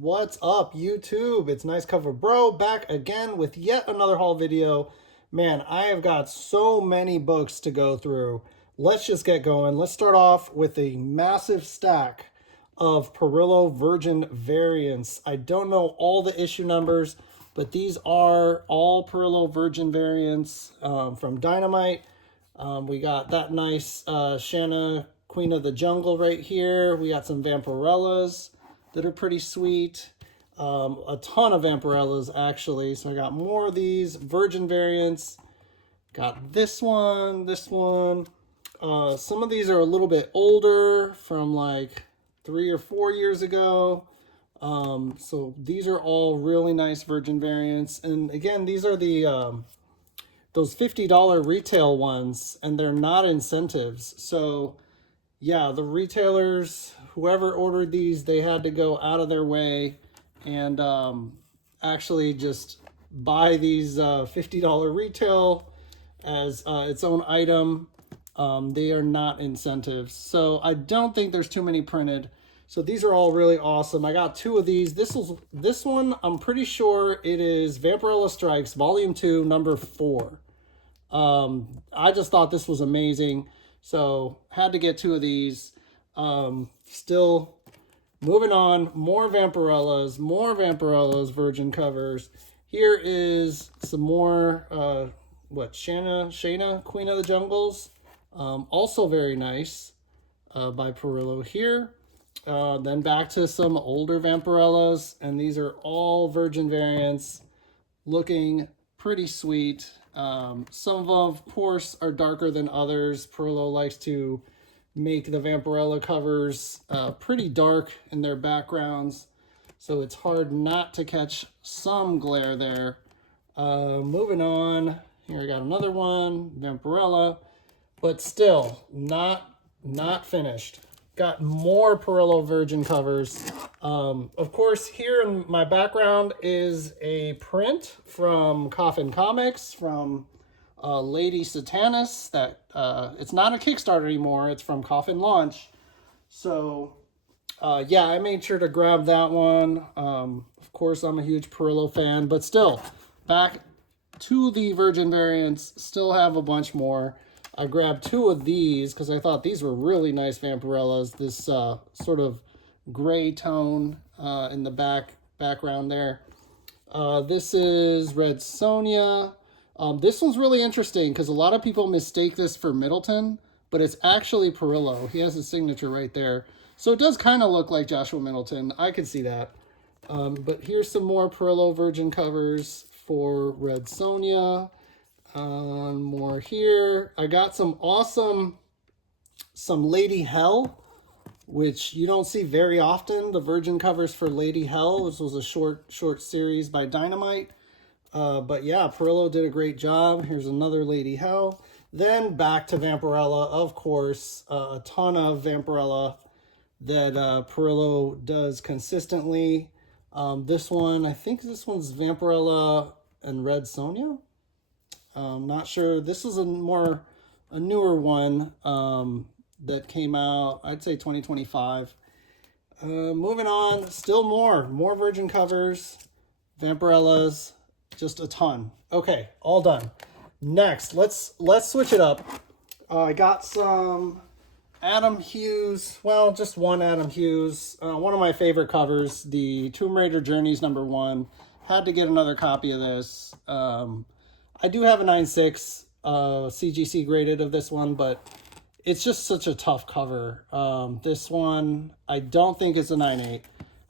What's up, YouTube? It's Nice Cover Bro back again with yet another haul video. Man, I have got so many books to go through. Let's just get going. Let's start off with a massive stack of Perillo Virgin variants. I don't know all the issue numbers, but these are all Perillo Virgin variants from Dynamite. We got that nice Shanna Queen of the Jungle right here. We got some Vampirellas that are pretty sweet. A ton of Vampirellas actually. So I got more of these Virgin variants. Got this one, this one. Some of these are a little bit older, from like 3 or 4 years ago. So these are all really nice Virgin variants. And again, these are the those $50 retail ones, and they're not incentives. So yeah, the retailers, whoever ordered these, they had to go out of their way and actually just buy these $50 retail as its own item. They are not incentives. So I don't think there's too many printed. So these are all really awesome. I got 2 of these. This one, I'm pretty sure it is Vampirella Strikes Volume 2, number 4. I just thought this was amazing. So had to get 2 of these. Still moving on, more Vampirellas, Virgin covers. Here is some more, Shanna, Queen of the Jungles. Also very nice, by Perillo here. Then back to some older Vampirellas, and these are all Virgin variants, looking pretty sweet. Some of them, of course, are darker than others. Perillo likes to make the Vampirella covers pretty dark in their backgrounds, so it's hard not to catch some glare there. Moving on, here I got another one, Vampirella, but still not finished. Got more Perillo Virgin covers. Of course, here in my background is a print from Coffin Comics from Lady Satanis. That it's not a Kickstarter anymore. It's from Coffin Launch. So yeah, I made sure to grab that one. Of course, I'm a huge Perillo fan, but still, back to the Virgin variants. Still have a bunch more. I grabbed 2 of these because I thought these were really nice Vampirellas. This sort of gray tone in the background there. This is Red Sonja. This one's really interesting because a lot of people mistake this for Middleton, but it's actually Perillo. He has his signature right there. So it does kind of look like Joshua Middleton. I could see that. But here's some more Perillo Virgin covers for Red Sonja. More here. I got some Lady Hell, which you don't see very often. The Virgin covers for Lady Hell. This was a short series by Dynamite. But yeah, Perillo did a great job. Here's another Lady Hell. Then back to Vampirella, of course. A ton of Vampirella that Perillo does consistently. This one, I think this one's Vampirella and Red Sonja. Not sure. This is a newer one that came out, I'd say 2025. Moving on, still more Virgin covers, Vampirellas, just a ton. Okay, all done. Next, let's switch it up. I got some Adam Hughes, well, just one Adam Hughes. One of my favorite covers, the Tomb Raider Journeys #1. Had to get another copy of this. I do have a 9.6 CGC graded of this one, but it's just such a tough cover. This one, I don't think it's a 9.8.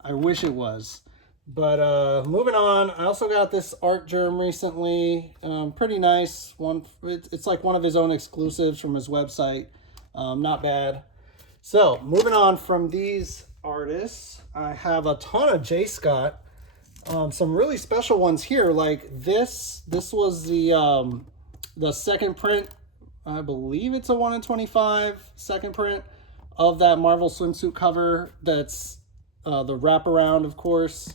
I wish it was. But moving on, I also got this Art Germ recently. Pretty nice. It's like one of his own exclusives from his website. Not bad. So, moving on from these artists, I have a ton of J. Scott. Some really special ones here, like this was the second print. I believe it's a 1 in 25 second print of that Marvel swimsuit cover. That's the wraparound, of course,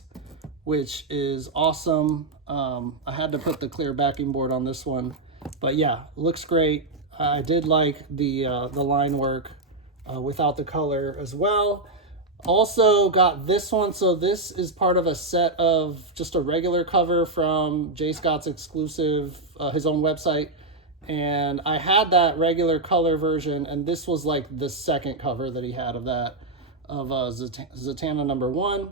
which is awesome. I had to put the clear backing board on this one, but yeah, looks great. I did like the line work without the color as well. Also got this one. So this is part of a set of just a regular cover from J. Scott's exclusive, his own website. And I had that regular color version, and this was like the second cover that he had of that, of Zatanna #1.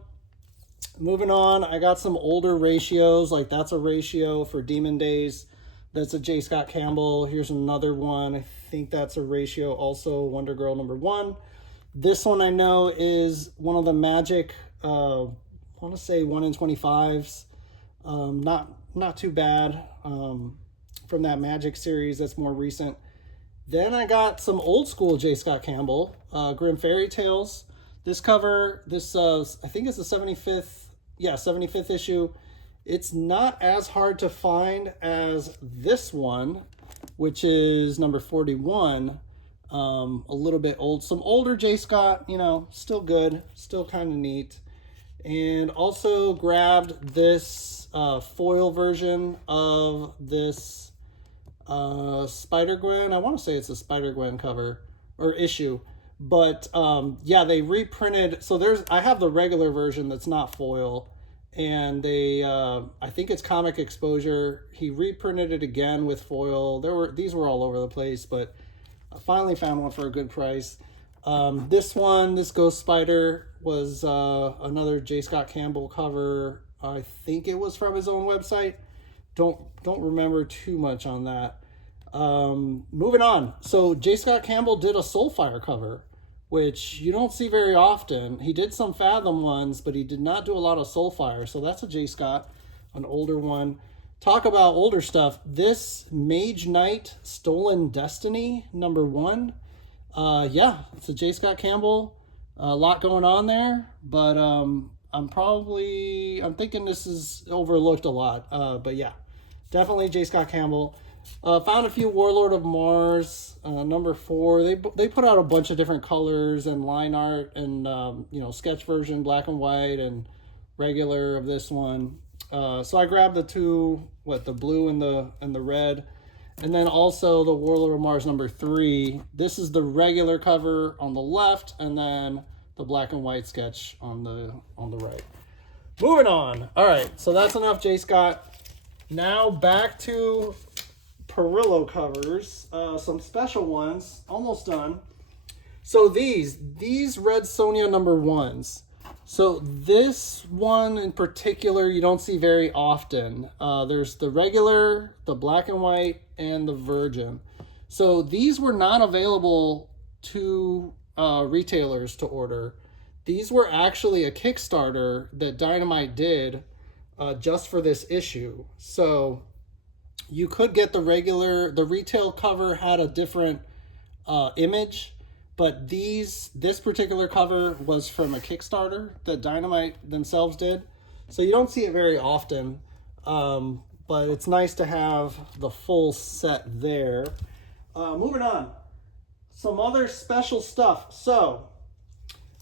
Moving on, I got some older ratios. Like that's a ratio for Demon Days. That's a J. Scott Campbell. Here's another one. I think that's a ratio also, Wonder Girl #1. This one I know is one of the Magic, I want to say 1 in 25s. Not too bad from that Magic series that's more recent. Then I got some old school J. Scott Campbell, Grim Fairy Tales. This cover, I think it's the 75th issue. It's not as hard to find as this one, which is number 41. A little bit old. Some older J. Scott, still good, still kind of neat. And also grabbed this foil version of this Spider-Gwen. I want to say it's a Spider-Gwen cover or issue. But they reprinted. So I have the regular version that's not foil. And I think it's Comic Exposure. He reprinted it again with foil. These were all over the place, but I finally found one for a good price. This Ghost Spider, was another J. Scott Campbell cover. I think it was from his own website. Don't remember too much on that. Moving on. So J. Scott Campbell did a Soulfire cover, which you don't see very often. He did some Fathom ones, but he did not do a lot of Soulfire. So that's a J. Scott, an older one. Talk about older stuff. This Mage Knight Stolen Destiny #1. It's a J. Scott Campbell. A lot going on there, but I'm thinking this is overlooked a lot. But yeah, definitely J. Scott Campbell. Found a few Warlord of Mars, #4. They put out a bunch of different colors and line art and sketch version, black and white, and regular of this one. So I grabbed the two, the blue and the red, and then also the Warlord of Mars #3. This is the regular cover on the left, and then the black and white sketch on the right. Moving on. All right, so that's enough J. Scott. Now back to Perillo covers, some special ones, almost done. So these Red Sonja #1s. So this one in particular you don't see very often. There's the regular, the black and white, and the Virgin. So these were not available to retailers to order. These were actually a Kickstarter that Dynamite did just for this issue. So you could get the retail cover had a different image, but this particular cover was from a Kickstarter that Dynamite themselves did. So you don't see it very often, but it's nice to have the full set there. Moving on, some other special stuff. So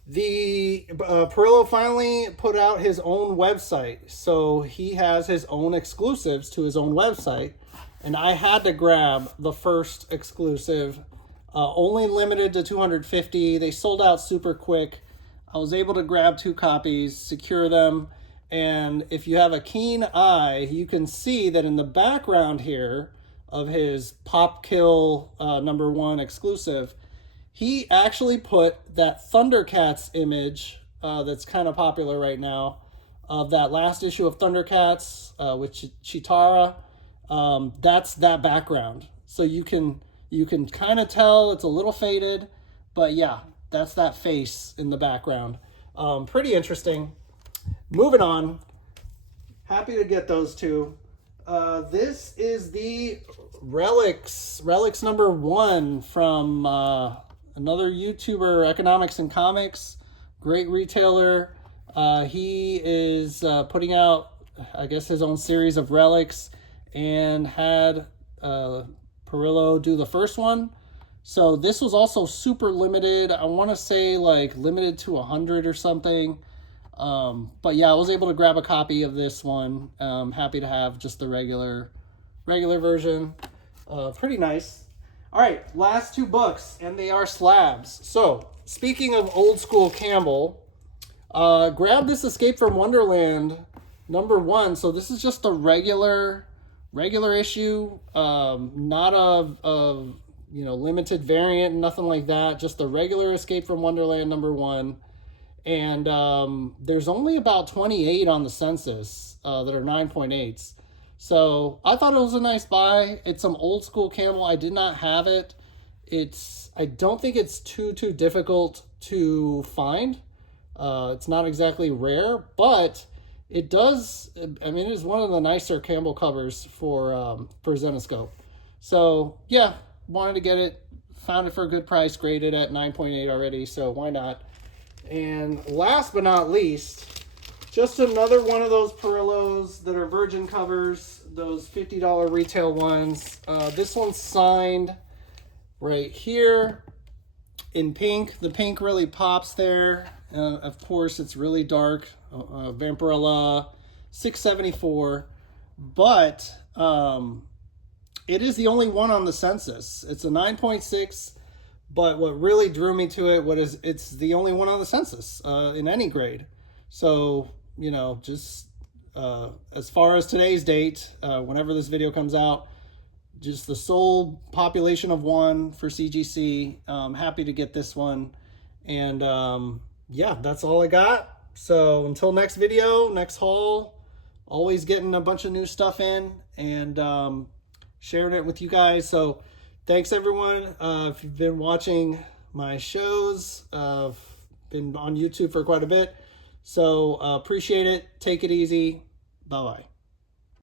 the Perillo finally put out his own website. So he has his own exclusives to his own website. And I had to grab the first exclusive, only limited to 250. They sold out super quick. I was able to grab 2 copies, secure them. And if you have a keen eye, you can see that in the background here of his Pop Kill #1 exclusive, he actually put that Thundercats image that's kind of popular right now of that last issue of Thundercats with Chitara. That's that background. So you can kind of tell it's a little faded, but yeah, that's that face in the background. Pretty interesting. Moving on. Happy to get those two. This is the Relics #1 from another YouTuber, Economics and Comics, great retailer. He is putting out, I guess, his own series of relics, and had Perillo do the first one. So this was also super limited. I want to say like limited to 100 or something. But yeah, I was able to grab a copy of this one. Happy to have just the regular version. Pretty nice. All right, last 2 books, and they are slabs. So speaking of old school Campbell, Grab this Escape from Wonderland #1. So this is just a regular issue, not a limited variant, nothing like that. Just a regular Escape from Wonderland #1. And there's only about 28 on the census that are 9.8s. So I thought it was a nice buy. It's some old school camel. I did not have it. I don't think it's too difficult to find. It's not exactly rare, but it does. I mean, it is one of the nicer Campbell covers for Zenescope. So yeah, wanted to get it. Found it for a good price. Graded at 9.8 already. So why not? And last but not least, just another one of those Perillos that are virgin covers. Those $50 retail ones. This one's signed right here in pink. The pink really pops there. Of course, it's really dark. Vampirella 674, but it is the only one on the census. It's a 9.6, but what really drew me to it it's the only one on the census in any grade. So just as far as today's date, whenever this video comes out, just the sole population of one for CGC. Happy to get this one. And yeah, that's all I got. So until next video, next haul, always getting a bunch of new stuff in and sharing it with you guys. So thanks everyone. If you've been watching my shows, been on YouTube for quite a bit. So appreciate it. Take it easy. Bye-bye.